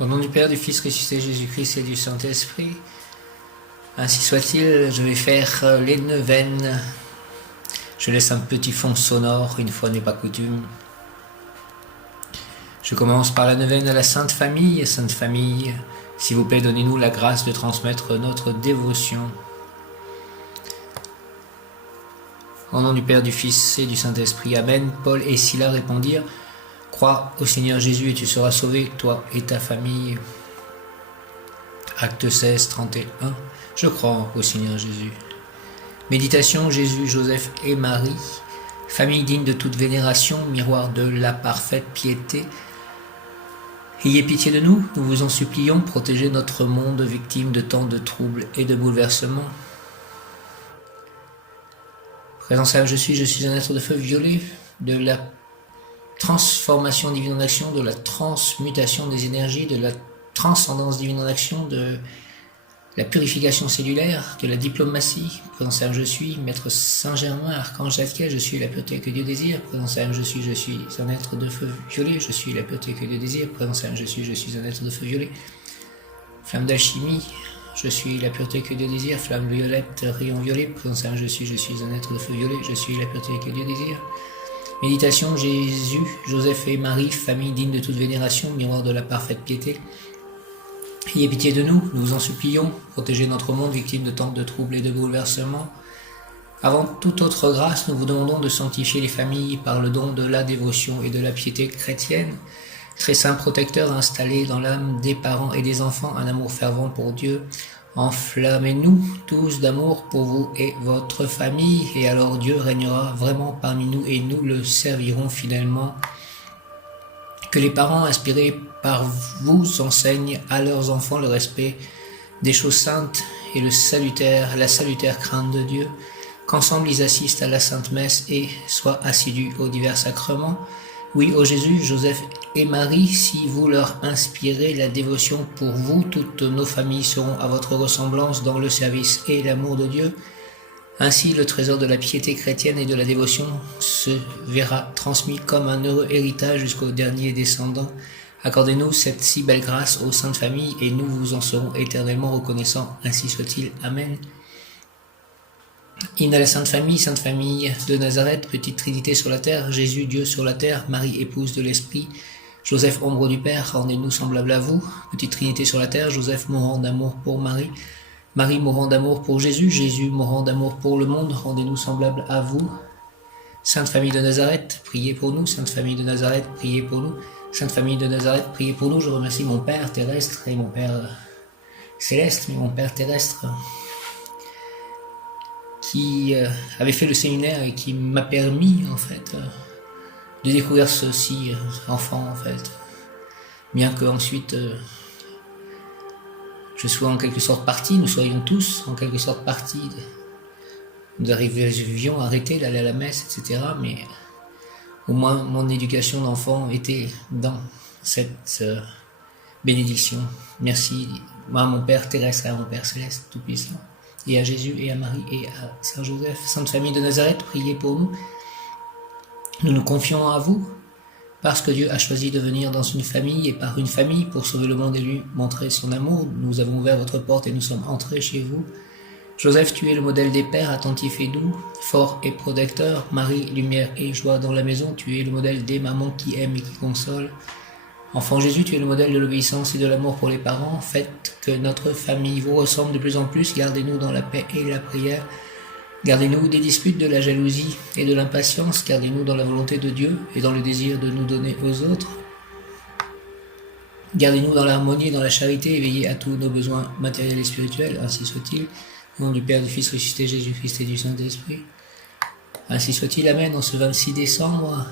Au nom du Père, du Fils ressuscité Jésus-Christ et du Saint-Esprit, ainsi soit-il, je vais faire les neuvaines. Je laisse un petit fond sonore, une fois n'est pas coutume. Je commence par la neuvaine à la Sainte Famille. Sainte Famille, s'il vous plaît, donnez-nous la grâce de transmettre notre dévotion. Au nom du Père, du Fils et du Saint-Esprit, Amen. Paul et Silas répondirent: crois au Seigneur Jésus et tu seras sauvé, toi et ta famille. Acte 16, 31. Je crois au Seigneur Jésus. Méditation, Jésus, Joseph et Marie, famille digne de toute vénération, miroir de la parfaite piété. Ayez pitié de nous, nous vous en supplions, protégez notre monde victime de tant de troubles et de bouleversements. Présent Seigneur, je suis un être de feu violet, de la transformation divine en action, de la transmutation des énergies, de la transcendance divine en action, de la purification cellulaire, de la diplomatie. Présent Seigneur, je suis Maître Saint-Germain, Archange Zadkiel, je suis la pureté que Dieu désire. Présent Seigneur, je suis un être de feu violet, je suis la pureté que Dieu désire. Présent Seigneur, je suis un être de feu violet. Flamme d'alchimie, je suis la pureté que Dieu désire. Flamme violette, rayon violet. Présent Seigneur, je suis un être de feu violet, je suis la pureté que Dieu désire. Méditation, Jésus, Joseph et Marie, famille digne de toute vénération, miroir de la parfaite piété. Ayez pitié de nous, nous vous en supplions, protégez notre monde victime de tant de troubles et de bouleversements. Avant toute autre grâce, nous vous demandons de sanctifier les familles par le don de la dévotion et de la piété chrétienne. Très saint protecteur, installé dans l'âme des parents et des enfants un amour fervent pour Dieu. Enflammez-nous tous d'amour pour vous et votre famille, et alors Dieu régnera vraiment parmi nous et nous le servirons fidèlement. Que les parents, inspirés par vous, enseignent à leurs enfants le respect des choses saintes et la salutaire crainte de Dieu. Qu'ensemble ils assistent à la Sainte Messe et soient assidus aux divers sacrements. Oui, ô Jésus, Joseph et Marie, si vous leur inspirez la dévotion pour vous, toutes nos familles seront à votre ressemblance dans le service et l'amour de Dieu. Ainsi, le trésor de la piété chrétienne et de la dévotion se verra transmis comme un heureux héritage jusqu'au dernier descendant. Accordez-nous cette si belle grâce aux saintes familles et nous vous en serons éternellement reconnaissants. Ainsi soit-il. Amen. Hymne à la Sainte Famille de Nazareth, petite Trinité sur la terre, Jésus, Dieu sur la terre, Marie, épouse de l'Esprit, Joseph, ombre du Père, rendez-nous semblables à vous. Petite Trinité sur la terre, Joseph, mourant d'amour pour Marie, Marie, mourant d'amour pour Jésus, Jésus, mourant d'amour pour le monde, rendez-nous semblables à vous. Sainte Famille de Nazareth, priez pour nous. Sainte Famille de Nazareth, priez pour nous. Sainte Famille de Nazareth, priez pour nous. Je remercie mon Père terrestre et mon Père céleste, mais mon Père terrestre qui avait fait le séminaire et qui m'a permis, en fait, de découvrir ceci, enfant, en fait. Bien que ensuite je sois en quelque sorte parti, nous soyons tous en quelque sorte partis. Nous arrivions à arrêter d'aller à la messe, etc. Mais au moins mon éducation d'enfant était dans cette bénédiction. Merci à mon Père terrestre et à mon Père céleste tout-puissant, et à Jésus et à Marie et à Saint Joseph. Sainte Famille de Nazareth, priez pour nous. Nous nous confions à vous, parce que Dieu a choisi de venir dans une famille et par une famille pour sauver le monde et lui montrer son amour. Nous avons ouvert votre porte et nous sommes entrés chez vous. Joseph, tu es le modèle des pères, attentif et doux, fort et protecteur. Marie, lumière et joie dans la maison, tu es le modèle des mamans qui aiment et qui consolent. Enfant Jésus, tu es le modèle de l'obéissance et de l'amour pour les parents. Faites que notre famille vous ressemble de plus en plus. Gardez-nous dans la paix et la prière. Gardez-nous des disputes, de la jalousie et de l'impatience. Gardez-nous dans la volonté de Dieu et dans le désir de nous donner aux autres. Gardez-nous dans l'harmonie et dans la charité et veillez à tous nos besoins matériels et spirituels. Ainsi soit-il. Au nom du Père, du Fils ressuscité Jésus-Christ et du Saint-Esprit. Ainsi soit-il. Amen. En ce 26 décembre,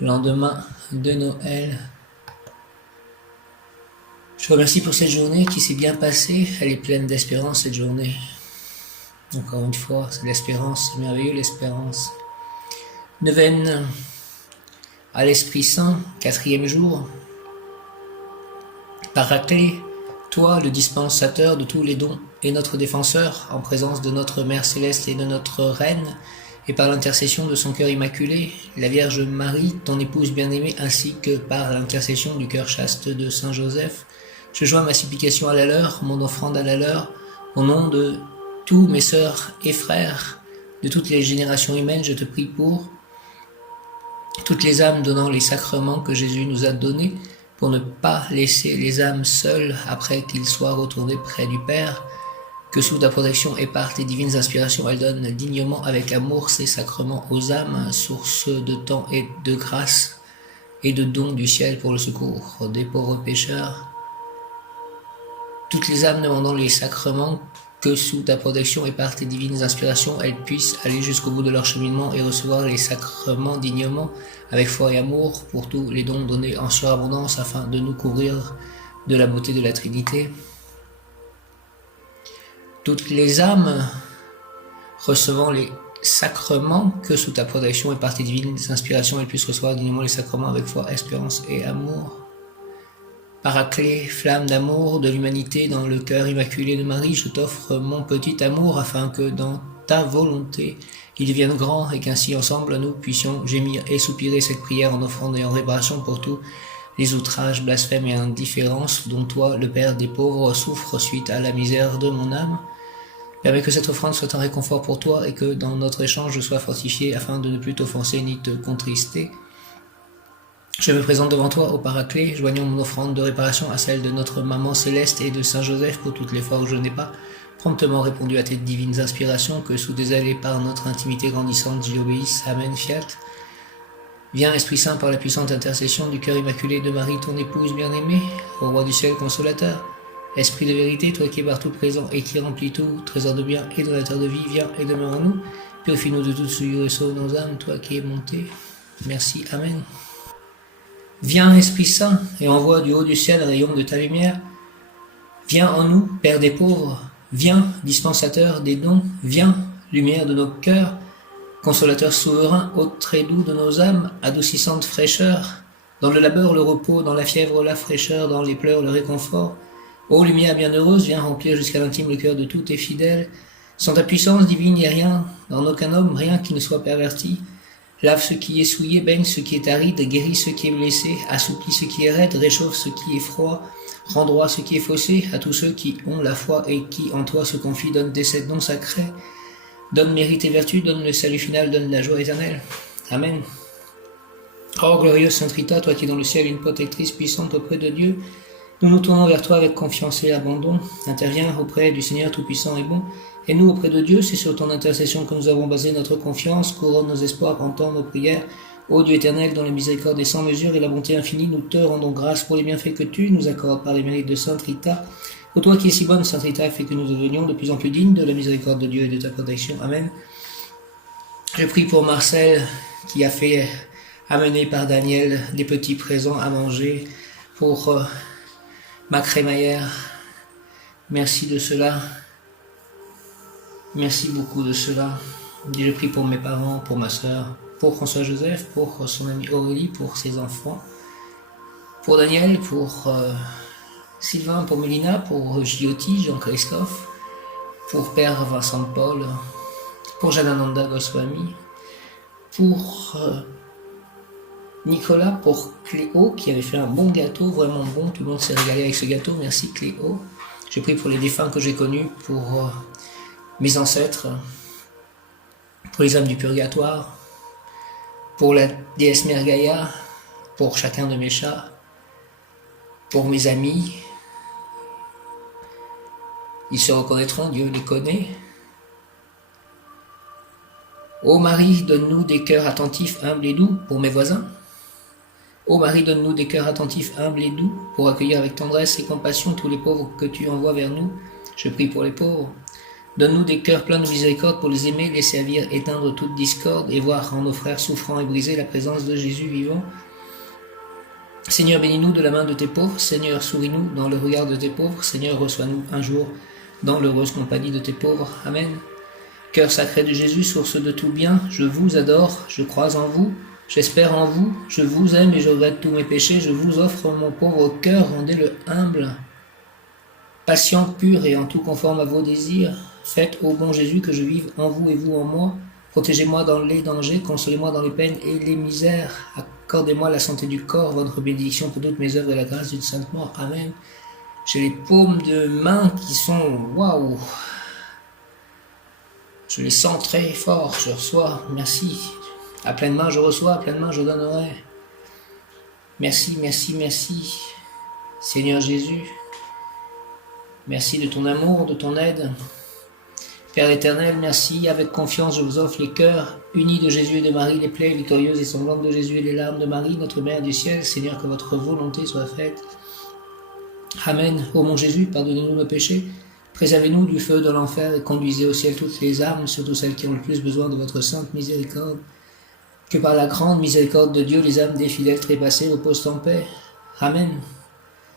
lendemain de Noël, je remercie pour cette journée qui s'est bien passée. Elle est pleine d'espérance, cette journée. Encore une fois, c'est l'espérance, c'est merveilleux l'espérance. Neuvaine à l'Esprit Saint, 4e jour. Paraclet, toi, le dispensateur de tous les dons et notre défenseur, en présence de notre Mère Céleste et de notre Reine, et par l'intercession de son cœur immaculé, la Vierge Marie, ton épouse bien-aimée, ainsi que par l'intercession du cœur chaste de Saint Joseph, je joins ma supplication à la leur, mon offrande à la leur, au nom de tous mes sœurs et frères, de toutes les générations humaines, je te prie pour toutes les âmes donnant les sacrements que Jésus nous a donnés, pour ne pas laisser les âmes seules après qu'ils soient retournés près du Père, que sous ta protection et par tes divines inspirations, elles donnent dignement avec amour ces sacrements aux âmes, source de temps et de grâce et de dons du ciel pour le secours des pauvres pécheurs. Toutes les âmes demandant les sacrements, que sous ta protection et par tes divines inspirations, elles puissent aller jusqu'au bout de leur cheminement et recevoir les sacrements dignement, avec foi et amour, pour tous les dons donnés en surabondance, afin de nous couvrir de la beauté de la Trinité. Toutes les âmes recevant les sacrements, que sous ta protection et par tes divines inspirations, elles puissent recevoir dignement les sacrements avec foi, espérance et amour. Paraclet, flamme d'amour de l'humanité dans le cœur immaculé de Marie, je t'offre mon petit amour afin que dans ta volonté il devienne grand et qu'ainsi ensemble nous puissions gémir et soupirer cette prière en offrande et en réparation pour tous les outrages, blasphèmes et indifférences dont toi, le Père des pauvres, souffre suite à la misère de mon âme. Permets que cette offrande soit un réconfort pour toi et que dans notre échange je sois fortifié afin de ne plus t'offenser ni te contrister. Je me présente devant toi au Paraclet, joignant mon offrande de réparation à celle de notre Maman Céleste et de Saint Joseph pour toutes les fois où je n'ai pas promptement répondu à tes divines inspirations, que sous des ailes et par notre intimité grandissante j'y obéisse. Amen, fiat. Viens, Esprit Saint, par la puissante intercession du cœur immaculé de Marie, ton épouse bien-aimée, au roi du ciel consolateur. Esprit de vérité, toi qui es partout présent et qui remplis tout, trésor de bien et donateur de vie, viens et demeure en nous. Purifie-nous de toute souillure et sauve nos âmes, toi qui es monté. Merci, Amen. Viens, Esprit Saint, et envoie du haut du ciel un rayon de ta lumière. Viens en nous, Père des pauvres. Viens, dispensateur des dons. Viens, lumière de nos cœurs. Consolateur souverain, hôte très doux de nos âmes, adoucissante fraîcheur. Dans le labeur, le repos, dans la fièvre, la fraîcheur, dans les pleurs, le réconfort. Ô lumière bienheureuse, viens remplir jusqu'à l'intime le cœur de tous tes fidèles. Sans ta puissance divine, il n'y a rien, dans aucun homme, rien qui ne soit perverti. Lave ce qui est souillé, baigne ce qui est aride, guéris ce qui est blessé, assouplis ce qui est raide, réchauffe ce qui est froid, rend droit ce qui est faussé, à tous ceux qui ont la foi et qui en toi se confient, donne tes sept dons sacrés, donne mérite et vertu, donne le salut final, donne la joie éternelle. Amen. Oh glorieuse Sainte Rita, toi qui es dans le ciel une protectrice puissante auprès de Dieu, nous nous tournons vers toi avec confiance et abandon. Interviens auprès du Seigneur Tout-Puissant et bon, et nous auprès de Dieu, c'est sur ton intercession que nous avons basé notre confiance, couronne nos espoirs, entends nos prières. Ô Dieu éternel, dont la miséricorde est sans mesure et la bonté infinie, nous te rendons grâce pour les bienfaits que tu nous accordes par les mérites de Sainte Rita. Ô toi qui es si bonne, Sainte Rita, fais que nous devenions de plus en plus dignes de la miséricorde de Dieu et de ta protection. Amen. Je prie pour Marcel, qui a fait amener par Daniel des petits présents à manger pour ma crémaillère. Merci de cela. Merci beaucoup de cela. Et je prie pour mes parents, pour ma sœur, pour François-Joseph, pour son ami Aurélie, pour ses enfants, pour Daniel, pour Sylvain, pour Mélina, pour Giotti, Jean-Christophe, pour Père Vincent Paul, pour Janananda Goswami, pour Nicolas, pour Cléo qui avait fait un bon gâteau, vraiment bon, tout le monde s'est régalé avec ce gâteau, merci Cléo. Je prie pour les défunts que j'ai connus, pour mes ancêtres, pour les âmes du purgatoire, pour la déesse Mère Gaïa, pour chacun de mes chats, pour mes amis. Ils se reconnaîtront, Dieu les connaît. Ô Marie, donne-nous des cœurs attentifs, humbles et doux pour mes voisins. Ô Marie, donne-nous des cœurs attentifs, humbles et doux pour accueillir avec tendresse et compassion tous les pauvres que tu envoies vers nous. Je prie pour les pauvres. Donne-nous des cœurs pleins de miséricorde pour les aimer, les servir, éteindre toute discorde et voir en nos frères souffrants et brisés la présence de Jésus vivant. Seigneur, bénis-nous de la main de tes pauvres. Seigneur, souris-nous dans le regard de tes pauvres. Seigneur, reçois-nous un jour dans l'heureuse compagnie de tes pauvres. Amen. Cœur sacré de Jésus, source de tout bien, je vous adore, je crois en vous, j'espère en vous, je vous aime et je regrette tous mes péchés, je vous offre mon pauvre cœur, rendez-le humble, patient, pur et en tout conforme à vos désirs. Faites, ô bon Jésus, que je vive en vous et vous en moi, Protégez-moi dans les dangers, consolez-moi dans les peines et les misères. Accordez-moi la santé du corps, votre bénédiction pour toutes mes œuvres et la grâce d'une sainte mort. Amen. J'ai les paumes de main qui sont... Waouh! Je les sens très fort, je reçois, merci. À pleine main je reçois, à pleine main je donnerai. Merci, merci, merci. Seigneur Jésus, merci de ton amour, de ton aide. Père éternel, merci. Avec confiance, je vous offre les cœurs unis de Jésus et de Marie, les plaies victorieuses et sanglantes de Jésus et les larmes de Marie, notre Mère du ciel. Seigneur, que votre volonté soit faite. Amen. Ô mon Jésus, pardonnez-nous nos péchés. Préservez-nous du feu de l'enfer et conduisez au ciel toutes les âmes, surtout celles qui ont le plus besoin de votre sainte miséricorde. Que par la grande miséricorde de Dieu, les âmes des fidèles trépassés reposent en paix. Amen.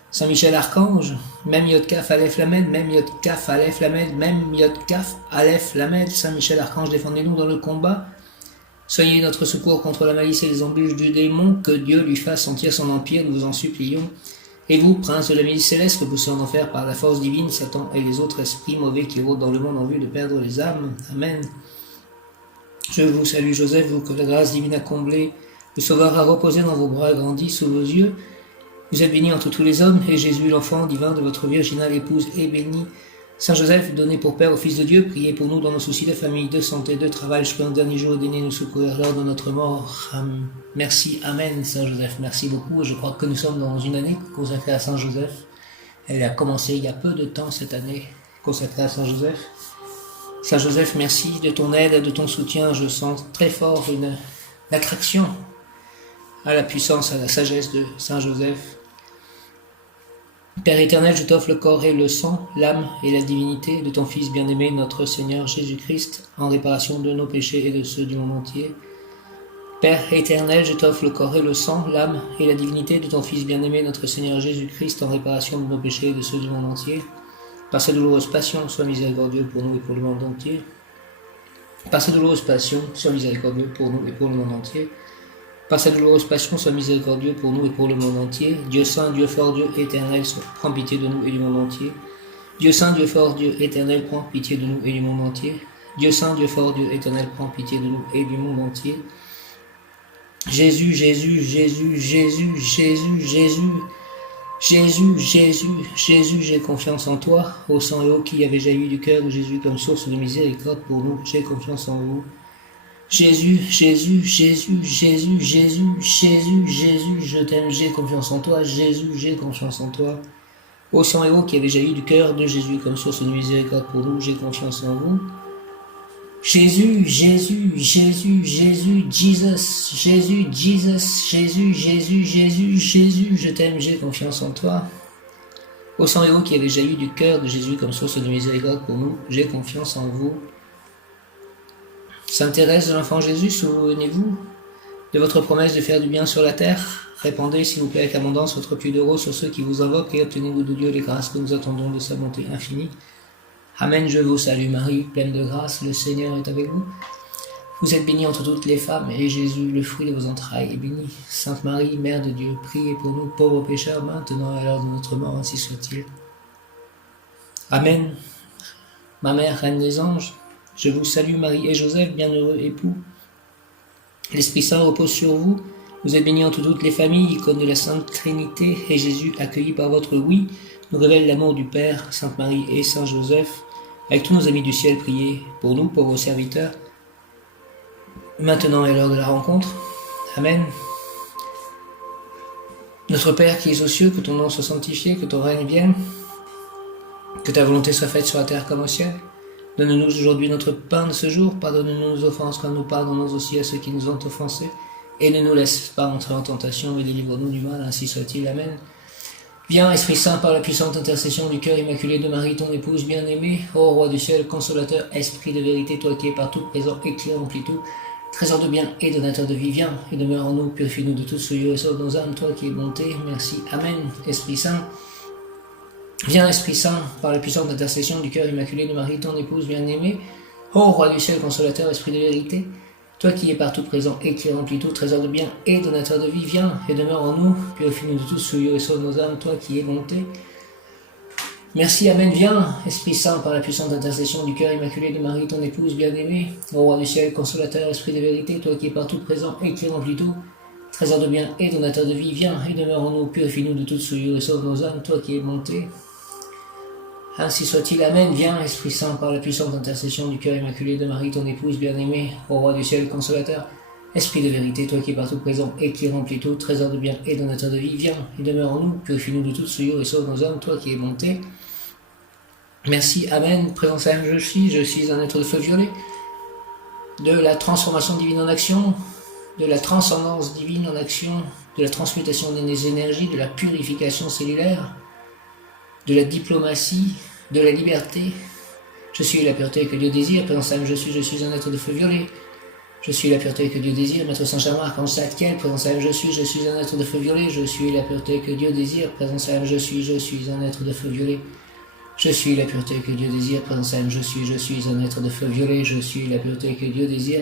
Saint Michel Archange, même Yod Kaf Aleph Lamed, même Yod Kaf Aleph Lamed, même Yod Kaf Aleph Lamed. Saint Michel Archange, défendez-nous dans le combat. Soyez notre secours contre la malice et les embûches du démon. Que Dieu lui fasse sentir son empire, nous vous en supplions. Et vous, prince de la milice céleste, repoussés en enfer par la force divine, Satan et les autres esprits mauvais qui rôdent dans le monde en vue de perdre les âmes. Amen. Je vous salue Joseph, vous que la grâce divine a comblé. Le Sauveur a reposé dans vos bras, agrandi sous vos yeux. Vous êtes béni entre tous les hommes, et Jésus, l'enfant divin de votre virginale épouse, est béni. Saint Joseph, donné pour Père au Fils de Dieu, priez pour nous dans nos soucis de famille, de santé, de travail, jusqu'à un dernier jour et daignez nous secourir lors de notre mort. Merci, Amen, Saint Joseph, merci beaucoup. Je crois que nous sommes dans une année consacrée à Saint Joseph. Elle a commencé il y a peu de temps cette année, consacrée à Saint Joseph. Saint Joseph, merci de ton aide, de ton soutien. Je sens très fort une attraction à la puissance, à la sagesse de Saint Joseph. Père éternel, je t'offre le corps et le sang, l'âme et la divinité de ton Fils bien-aimé, notre Seigneur Jésus-Christ, en réparation de nos péchés et de ceux du monde entier. Père éternel, je t'offre le corps et le sang, l'âme et la divinité de ton Fils bien-aimé, notre Seigneur Jésus-Christ, en réparation de nos péchés et de ceux du monde entier. Par sa douloureuse passion, sois miséricordieux pour nous et pour le monde entier. Par sa douloureuse passion, sois miséricordieux pour nous et pour le monde entier. Par sa douloureuse passion, sois miséricordieux pour nous et pour le monde entier. Dieu saint, Dieu fort, Dieu éternel, prends pitié de nous et du monde entier. Dieu saint, Dieu fort, Dieu éternel, prends pitié de nous et du monde entier. Dieu saint, Dieu fort, Dieu éternel, prends pitié de nous et du monde entier. Jésus, Jésus, Jésus, Jésus, Jésus, Jésus, Jésus, Jésus, Jésus, j'ai confiance en toi, ô sang et eau qui avait jailli du cœur de Jésus comme source de miséricorde pour nous, j'ai confiance en vous. Jésus, Jésus, Jésus, Jésus, Jésus, Jésus, Jésus, je t'aime, j'ai confiance en toi, Jésus, j'ai confiance en toi. Ô sang et eau qui avait jailli du cœur de Jésus comme source de miséricorde pour nous, j'ai confiance en vous. Jésus, Jésus, Jésus, Jésus, Jesus, Jésus, Jesus, Jésus, Jésus, Jésus, Jésus, je t'aime, j'ai confiance en toi. Ô sang et eau qui avait jailli du cœur de Jésus comme source de miséricorde pour nous, j'ai confiance en vous. Sainte Thérèse de l'Enfant Jésus, souvenez-vous de votre promesse de faire du bien sur la terre. Répandez, s'il vous plaît, avec abondance votre pluie de roses sur ceux qui vous invoquent et obtenez-vous de Dieu les grâces que nous attendons de sa bonté infinie. Amen, je vous salue Marie, pleine de grâce, le Seigneur est avec vous. Vous êtes bénie entre toutes les femmes, et Jésus, le fruit de vos entrailles, est béni. Sainte Marie, Mère de Dieu, priez pour nous pauvres pécheurs, maintenant et à l'heure de notre mort, ainsi soit-il. Amen. Ma mère, Reine des anges, je vous salue Marie et Joseph, bienheureux époux. L'Esprit Saint repose sur vous. Vous êtes bénie entre toutes les familles, icône de la Sainte Trinité, et Jésus, accueilli par votre oui, nous révèle l'amour du Père, Sainte Marie et Saint Joseph. Avec tous nos amis du ciel, priez pour nous, pauvres serviteurs, maintenant et à l'heure de la rencontre. Amen. Notre Père qui es aux cieux, que ton nom soit sanctifié, que ton règne vienne, que ta volonté soit faite sur la terre comme au ciel. Donne-nous aujourd'hui notre pain de ce jour, pardonne-nous nos offenses comme nous pardonnons aussi à ceux qui nous ont offensés, et ne nous laisse pas entrer en tentation, et délivre-nous du mal, ainsi soit-il. Amen. Viens, Esprit Saint, par la puissante intercession du cœur immaculé de Marie, ton épouse bien-aimée, ô Roi du ciel, consolateur, Esprit de vérité, toi qui es partout présent, éclaire, remplis tout, trésor de bien et donateur de vie, viens et demeure en nous, purifie-nous de toute souillure et sauve nos âmes, toi qui es bonté, merci. Amen. Esprit Saint, viens, Esprit Saint, par la puissante intercession du cœur immaculé de Marie, ton épouse bien-aimée, ô Roi du ciel, consolateur, Esprit de vérité, toi qui es partout présent et qui remplis tout, trésor de bien et donateur de vie, viens et demeure en nous, purifie-nous de toute souillure et sauve nos âmes, toi qui es bonté. Merci, Amen. Viens, Esprit Saint, par la puissante intercession du cœur immaculé de Marie, ton épouse bien-aimée, ô Roi du ciel, consolateur, Esprit de vérité, toi qui es partout présent et qui remplis tout, trésor de bien et donateur de vie, viens et demeure en nous, purifie-nous de toute souillure et sauve nos âmes, toi qui es monté. Ainsi soit-il, Amen. Viens, Esprit Saint, par la puissante intercession du cœur immaculé de Marie, ton épouse bien-aimée, ô Roi du ciel, consolateur, Esprit de vérité, toi qui es partout présent et qui remplis tout, trésor de bien et donateur de vie, viens et demeure en nous, purifie-nous de toute souillure et sauve nos âmes, toi qui es monté. Merci, Amen. Présence à je suis un être de feu violet, de la transformation divine en action, de la transcendance divine en action, de la transmutation des énergies, de la purification cellulaire, de la diplomatie, de la liberté. Je suis la pureté que Dieu désire. Présence à je suis un être de feu violet. Je suis la pureté que Dieu désire. Maître Saint-Germain, Archange Zadkiel, présence à je suis un être de feu violet. Je suis la pureté que Dieu désire. Présence à je suis un être de feu violet. Je suis la pureté que Dieu désire. Présence à je suis un être de feu violet. Je suis la pureté que Dieu désire.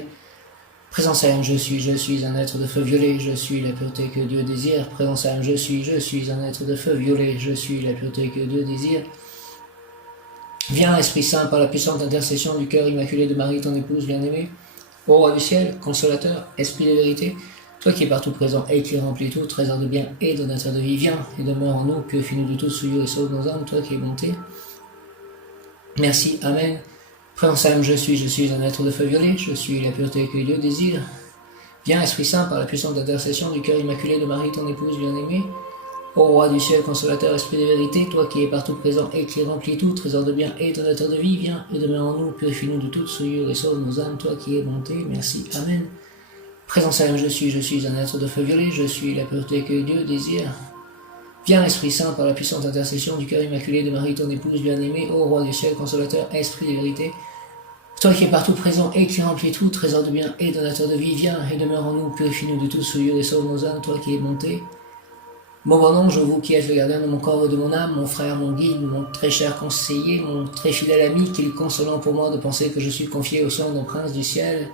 Présence à je suis un être de feu violet. Je suis la pureté que Dieu désire. Présence à je suis un être de feu violet. Je suis la pureté que Dieu désire. Viens, Esprit Saint, par la puissante intercession du cœur immaculé de Marie, ton épouse bien-aimée, ô Roi du ciel, consolateur, Esprit de vérité, toi qui es partout présent et qui remplis tout, trésor de bien et donateur de vie, viens et demeure en nous, purifie-nous de toute souillure et sauve nos âmes, toi qui es bonté. Merci, Amen. Présence à je suis un être de feu violet, je suis la pureté que Dieu désire. Viens, Esprit Saint, par la puissante intercession du cœur immaculé de Marie, ton épouse bien-aimée, ô Roi du ciel, consolateur, Esprit de vérité, toi qui es partout présent et qui remplis tout, trésor de bien et donateur de vie, viens et demeure en nous, purifie-nous de toute souillure et sauve nos âmes, toi qui es bonté. Merci, Amen. Présence à je suis un être de feu violet, je suis la pureté que Dieu désire. Viens, Esprit Saint, par la puissante intercession du cœur immaculé de Marie, ton épouse bien-aimée, ô Roi du ciel, consolateur, Esprit de vérité, toi qui es partout présent et qui remplis tout, trésor de bien et donateur de vie, viens et demeure en nous, purifie-nous de toute souillure et sauve nos âmes, toi qui es bonté. Mon bon ange, vous qui êtes le gardien de mon corps et de mon âme, mon frère, mon guide, mon très cher conseiller, mon très fidèle ami, qu'il est consolant pour moi de penser que je suis confié au sang d'un prince du ciel.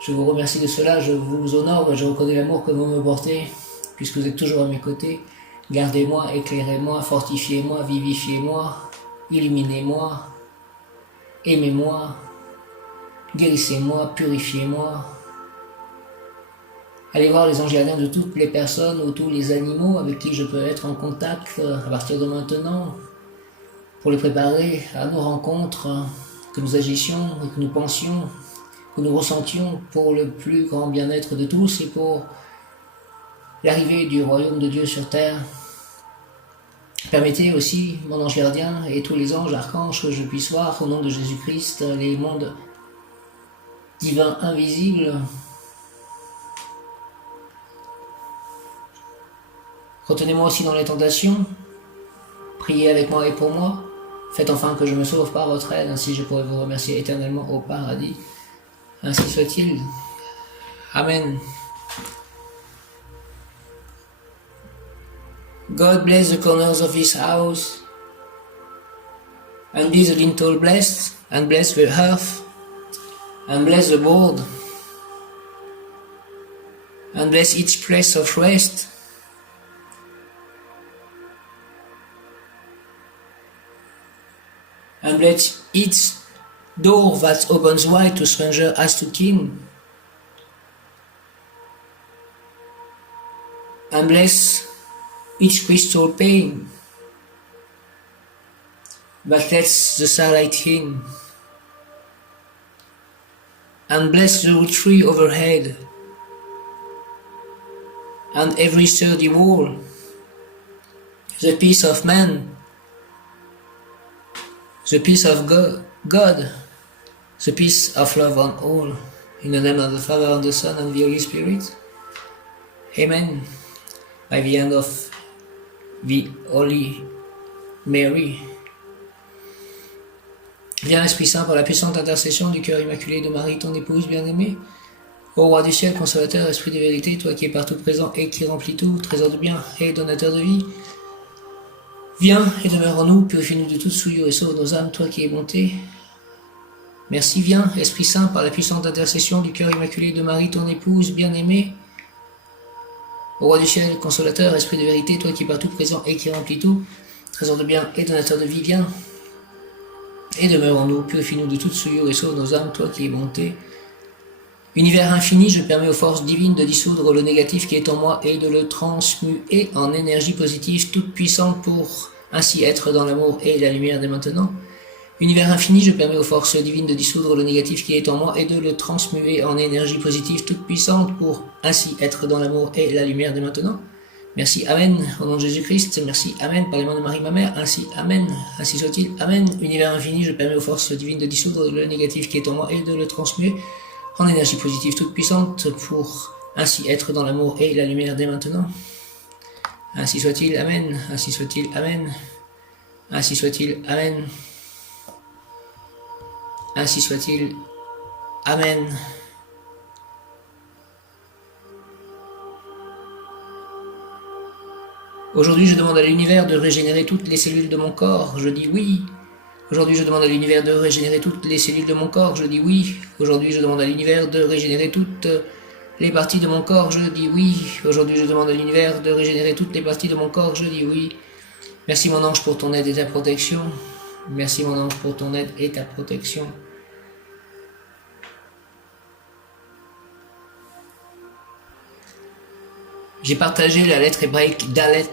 Je vous remercie de cela, je vous honore, je reconnais l'amour que vous me portez, puisque vous êtes toujours à mes côtés. Gardez-moi, éclairez-moi, fortifiez-moi, vivifiez-moi, illuminez-moi, aimez-moi, guérissez-moi, purifiez-moi. Allez voir les anges gardiens de toutes les personnes ou tous les animaux avec qui je peux être en contact à partir de maintenant, pour les préparer à nos rencontres, que nous agissions et que nous pensions, que nous ressentions pour le plus grand bien-être de tous et pour l'arrivée du royaume de Dieu sur terre. Permettez aussi, mon ange gardien et tous les anges, archanges, que je puisse voir au nom de Jésus-Christ les mondes divins invisibles. Retenez-moi aussi dans les tentations, priez avec moi et pour moi, faites enfin que je me sauve par votre aide, ainsi je pourrai vous remercier éternellement au paradis. Ainsi soit-il. Amen. God bless the corners of his house, and be the lintel blessed, and bless the earth, and bless the board, and bless each place of rest. And bless each door that opens wide to stranger as to king. And bless each crystal pane that lets the sunlight in. And bless the tree overhead, and every sturdy wall, the peace of man, the peace of God, the peace of love on all, in the name of the Father, and the Son, and the Holy Spirit. Amen. By the hand of the Holy Mary. Viens, Esprit Saint, par la puissante intercession du cœur immaculé de Marie, ton épouse bien-aimée, ô Roi du ciel, consolateur, Esprit de vérité, toi qui es partout présent et qui remplis tout, trésor de bien et donateur de vie, viens et demeure en nous, purifie-nous de toute souillure et sauve nos âmes, toi qui es bonté. Merci, viens, Esprit Saint, par la puissante intercession du cœur immaculé de Marie, ton épouse bien-aimée, ô Roi du ciel, consolateur, Esprit de vérité, toi qui es partout présent et qui remplis tout, trésor de bien et donateur de vie, viens et demeure en nous, purifie-nous de toute souillure et sauve nos âmes, toi qui es bonté. Univers infini, je permets aux forces divines de dissoudre le négatif qui est en moi et de le transmuer en énergie positive toute puissante pour ainsi être dans l'amour et la lumière dès maintenant. Univers infini, je permets aux forces divines de dissoudre le négatif qui est en moi et de le transmuer en énergie positive toute puissante pour ainsi être dans l'amour et la lumière dès maintenant. Merci, Amen, au nom de Jésus-Christ, merci, Amen, par les mains de Marie, ma mère, ainsi, Amen, ainsi soit-il, Amen. Univers infini, je permets aux forces divines de dissoudre le négatif qui est en moi et de le transmuer en énergie positive toute puissante pour ainsi être dans l'amour et la lumière dès maintenant. Ainsi soit-il, Amen, ainsi soit-il, Amen, ainsi soit-il, Amen, ainsi soit-il, Amen. Aujourd'hui, je demande à l'univers de régénérer toutes les cellules de mon corps, je dis oui. Aujourd'hui, je demande à l'univers de régénérer toutes les cellules de mon corps, je dis oui. Aujourd'hui, je demande à l'univers de régénérer toutes les parties de mon corps, je dis oui. Aujourd'hui, je demande à l'univers de régénérer toutes les parties de mon corps, je dis oui. Merci mon ange pour ton aide et ta protection. Merci mon ange pour ton aide et ta protection. J'ai partagé la lettre hébraïque Dalet.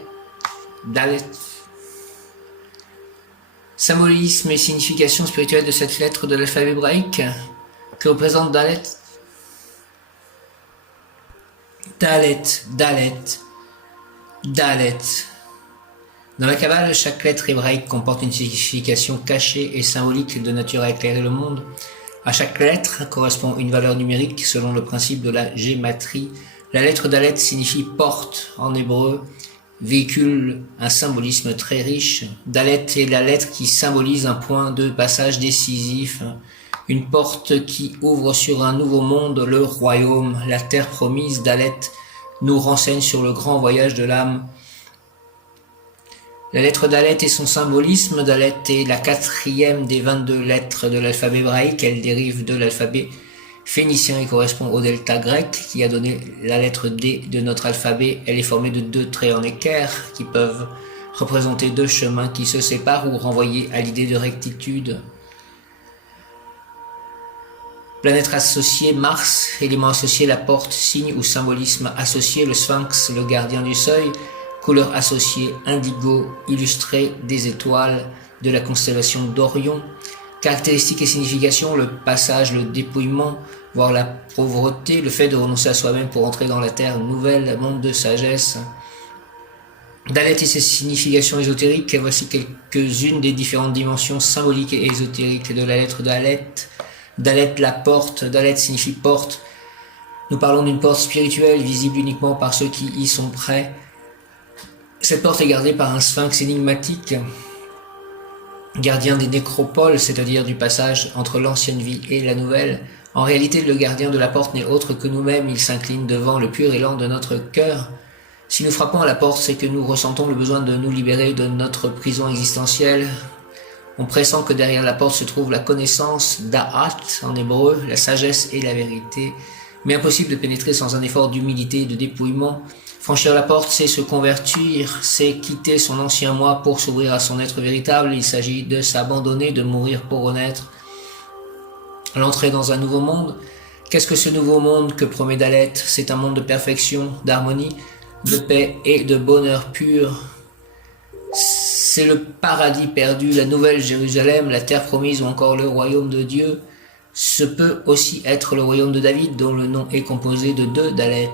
Symbolisme et signification spirituelle de cette lettre de l'alphabet hébraïque que représente Dalet. Dalet, Dalet, Dalet. Dans la Kabbale, chaque lettre hébraïque comporte une signification cachée et symbolique de nature à éclairer le monde. À chaque lettre correspond une valeur numérique selon le principe de la gématrie. La lettre Dalet signifie porte en hébreu, véhicule un symbolisme très riche. Dalet est la lettre qui symbolise un point de passage décisif, une porte qui ouvre sur un nouveau monde, le royaume, la terre promise. Dalet nous renseigne sur le grand voyage de l'âme. La lettre Dalet et son symbolisme. Dalet est la 4e des 22 lettres de l'alphabet hébraïque. Elle dérive de l'alphabet phénicien et correspond au delta grec qui a donné la lettre D de notre alphabet. Elle est formée de 2 traits en équerre qui peuvent représenter 2 chemins qui se séparent ou renvoyer à l'idée de rectitude. Planète associée, Mars, élément associé, la porte, signe ou symbolisme associé, le sphinx, le gardien du seuil, couleur associée, indigo, illustré des étoiles de la constellation d'Orion. Caractéristiques et significations, le passage, le dépouillement, voire la pauvreté, le fait de renoncer à soi-même pour entrer dans la terre nouvelle, monde de sagesse. Dalet et ses significations ésotériques, voici quelques-unes des différentes dimensions symboliques et ésotériques de la lettre Dalet. Dalet, la porte. Dalet signifie porte. Nous parlons d'une porte spirituelle, visible uniquement par ceux qui y sont prêts. Cette porte est gardée par un sphinx énigmatique, gardien des nécropoles, c'est-à-dire du passage entre l'ancienne vie et la nouvelle. En réalité, le gardien de la porte n'est autre que nous-mêmes, il s'incline devant le pur élan de notre cœur. Si nous frappons à la porte, c'est que nous ressentons le besoin de nous libérer de notre prison existentielle. On pressent que derrière la porte se trouve la connaissance, da'at en hébreu, la sagesse et la vérité. Mais impossible de pénétrer sans un effort d'humilité et de dépouillement. Franchir la porte, c'est se convertir, c'est quitter son ancien moi pour s'ouvrir à son être véritable. Il s'agit de s'abandonner, de mourir pour renaître. L'entrée dans un nouveau monde. Qu'est-ce que ce nouveau monde que promet Dalet? C'est un monde de perfection, d'harmonie, de paix et de bonheur pur. C'est le paradis perdu, la nouvelle Jérusalem, la terre promise ou encore le royaume de Dieu. Ce peut aussi être le royaume de David, dont le nom est composé de 2 Dalet.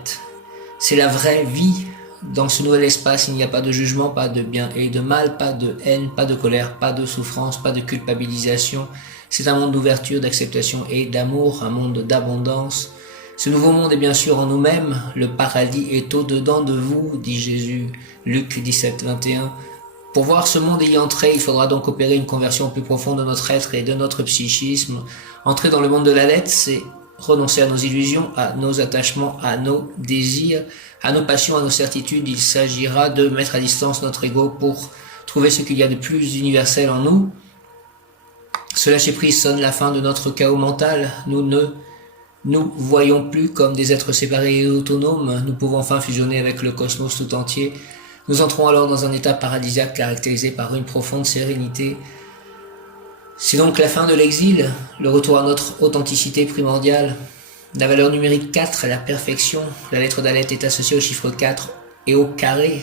C'est la vraie vie. Dans ce nouvel espace, il n'y a pas de jugement, pas de bien et de mal, pas de haine, pas de colère, pas de souffrance, pas de culpabilisation. C'est un monde d'ouverture, d'acceptation et d'amour, un monde d'abondance. Ce nouveau monde est bien sûr en nous-mêmes. Le paradis est au-dedans de vous, dit Jésus. Luc 17, 21. Pour voir ce monde y entrer, il faudra donc opérer une conversion plus profonde de notre être et de notre psychisme. Entrer dans le monde de la lettre, c'est renoncer à nos illusions, à nos attachements, à nos désirs, à nos passions, à nos certitudes. Il s'agira de mettre à distance notre ego pour trouver ce qu'il y a de plus universel en nous. Ce lâcher-prise sonne la fin de notre chaos mental. Nous ne nous voyons plus comme des êtres séparés et autonomes. Nous pouvons enfin fusionner avec le cosmos tout entier. Nous entrons alors dans un état paradisiaque caractérisé par une profonde sérénité. C'est donc la fin de l'exil, le retour à notre authenticité primordiale. La valeur numérique 4 est la perfection. La lettre Dalet est associée au chiffre 4 et au carré.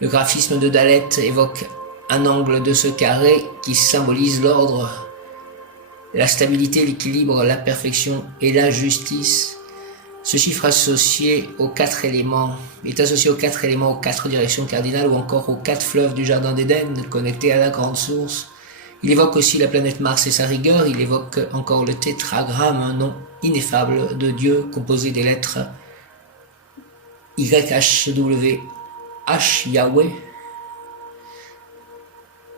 Le graphisme de Dalet évoque un angle de ce carré qui symbolise l'ordre, la stabilité, l'équilibre, la perfection et la justice. Ce chiffre associé aux 4 éléments est associé aux 4 éléments, aux 4 directions cardinales ou encore aux 4 fleuves du Jardin d'Éden connectés à la grande source. Il évoque aussi la planète Mars et sa rigueur, il évoque encore le tétragramme, un nom ineffable de Dieu composé des lettres YHWH Yahweh.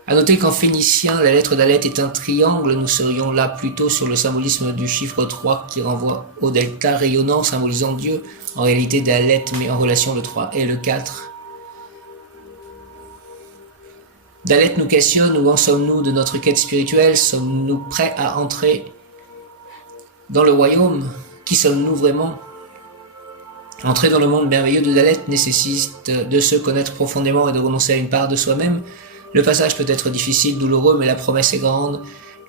A noter qu'en phénicien, la lettre Dalet est un triangle, nous serions là plutôt sur le symbolisme du chiffre 3 qui renvoie au delta rayonnant symbolisant Dieu, en réalité Dalet met en relation le 3 et le 4. Dalet nous questionne, où en sommes-nous de notre quête spirituelle? Sommes-nous prêts à entrer dans le royaume? Qui sommes-nous vraiment? Entrer dans le monde merveilleux de Dalet nécessite de se connaître profondément et de renoncer à une part de soi-même. Le passage peut être difficile, douloureux, mais la promesse est grande.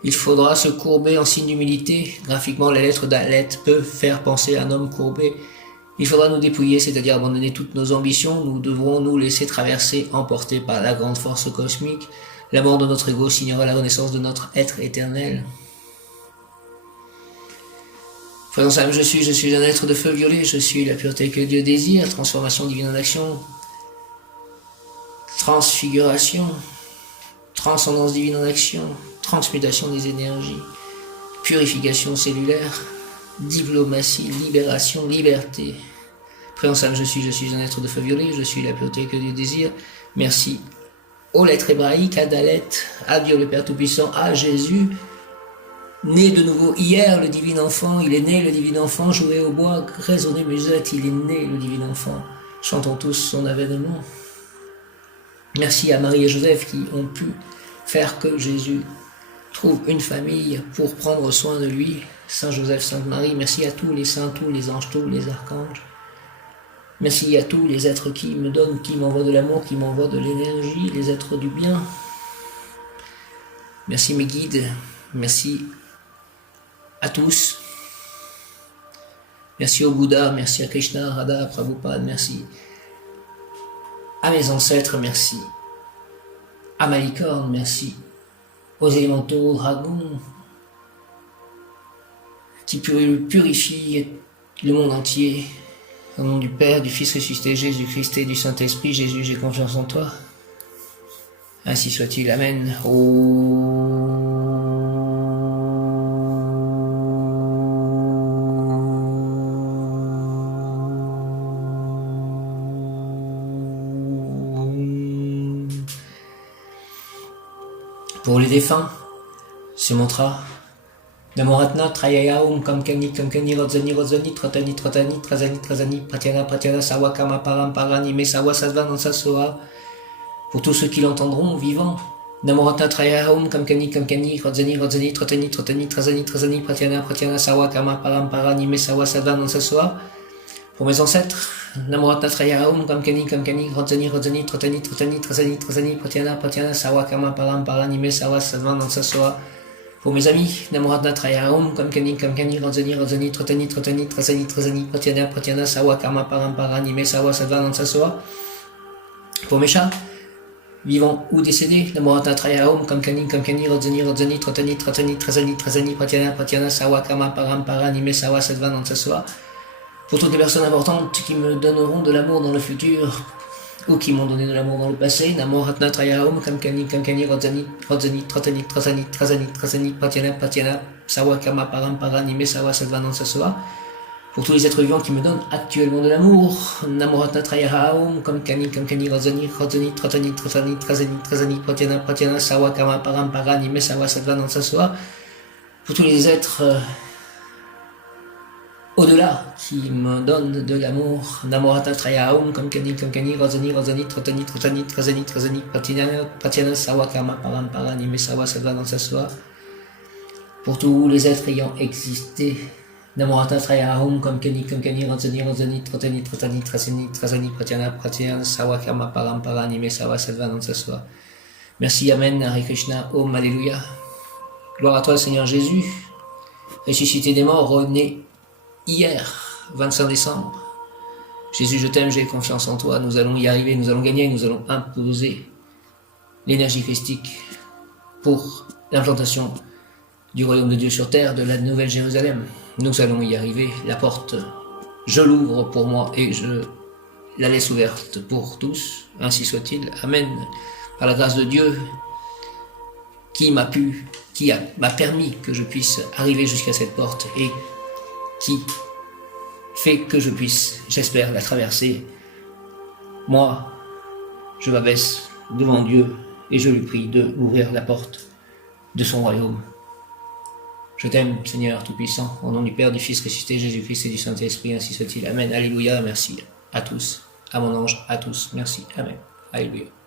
Il faudra se courber en signe d'humilité. Graphiquement, la lettre Dalet peut faire penser à un homme courbé. Il faudra nous dépouiller, c'est-à-dire abandonner toutes nos ambitions. Nous devrons nous laisser traverser, emportés par la grande force cosmique. La mort de notre ego signera la renaissance de notre être éternel. Frère Sam, je suis un être de feu violet, je suis la pureté que Dieu désire, transformation divine en action, transfiguration, transcendance divine en action, transmutation des énergies, purification cellulaire, diplomatie, libération, liberté. Frère Sam, je suis un être de feu violet, je suis la pureté que Dieu désire. Merci aux lettres hébraïques, à Dalet, à Dieu le Père Tout-Puissant, à Jésus, né de nouveau hier, le divin enfant, il est né le divin enfant, jouez au bois, résonnez musette, il est né le divin enfant. Chantons tous son avènement. Merci à Marie et Joseph qui ont pu faire que Jésus trouve une famille pour prendre soin de lui. Saint Joseph, Sainte Marie, merci à tous les saints, tous les anges, tous les archanges. Merci à tous les êtres qui me donnent, qui m'envoient de l'amour, qui m'envoient de l'énergie, les êtres du bien. Merci mes guides, merci à tous. Merci au Bouddha, merci à Krishna, Radha, Prabhupada, merci à mes ancêtres, merci à ma licorne, merci aux élémentaux, dragons, qui purifient le monde entier. Au nom du Père, du Fils ressuscité, Jésus-Christ et du Saint-Esprit, Jésus, j'ai confiance en toi. Ainsi soit-il, Amen. Pour les défunts, ce mantra. Namoratna Trayaya Om Kamkani Rodzani Trotani Trazani Pratyana Sawakama Paramparani Mesawa Sadvan Ansasoa. Pour tous ceux qui l'entendront vivants. Namoratna Trayaya Om Kamkani Rodzani Trotani Trazani Pratyana Sawakama Paramparani Mesawa Sadvan Ansasoa. Pour mes ancêtres. Namoratna Trayaya Om Kamkani Rodzani Trotani Trazani Pratyana Sawakama Paramparani Mesawa Sadvan Ansasoa. Pour mes amis, Namoratna Trayaya Om Kamkani Rodzani Trotani Trazani Pratyana Sawakama Paramparani Mesawa Sadvan Ansasoa. Pour mes chats, vivants ou décédés, Namoratna Trayaya Om Kamkani Rodzani Trotani Trazani Pratyana Sawakama Paramparani Mesawa Sadvan Ansasoa. Pour toutes les personnes importantes qui me donneront de l'amour dans le futur, ou qui m'ont donné de l'amour dans le passé, Namoratna Trayaya Om Kamkani Rodzani Trotani Trazani Pratyana Sawakama Paramparani Mesawa Sadvan Ansasoa. Pour tous les êtres vivants qui me donnent actuellement de l'amour, Namoratna Trayaya Om Kamkani Rodzani Trotani Trazani Pratyana Sawakama Paramparani Mesawa Sadvan Ansasoa. Pour tous les êtres au-delà qui me donne de l'amour, Namoratna Trayaya Om Kamkani Rodzani Trotani Trazani Pratyana Sawakama Paramparani Mesawa Sadvan Ansasoa. Pour tous les êtres ayant existé Namorata Traya Hum Kani Ranzani Trasani Pratyana Sawa Karma Parampara Nime Sawa Sadvananta. Merci, Amen, Hare Krishna, Om, Alléluia. Gloire à toi, Seigneur Jésus, ressuscité des morts, rené hier, 25 décembre. Jésus, je t'aime, j'ai confiance en toi, nous allons y arriver, nous allons gagner, nous allons imposer l'énergie christique pour l'implantation du royaume de Dieu sur terre, de la Nouvelle Jérusalem. Nous allons y arriver, la porte, je l'ouvre pour moi et je la laisse ouverte pour tous, ainsi soit-il. Amen. Par la grâce de Dieu, qui m'a permis que je puisse arriver jusqu'à cette porte et qui fait que je puisse, j'espère, la traverser. Moi, je m'abaisse devant Dieu et je lui prie de m'ouvrir la porte de son royaume. Je t'aime, Seigneur Tout-Puissant, au nom du Père, du Fils ressuscité, Jésus-Christ et du Saint-Esprit, ainsi soit-il. Amen. Alléluia. Merci à tous, à mon ange, à tous. Merci. Amen. Alléluia.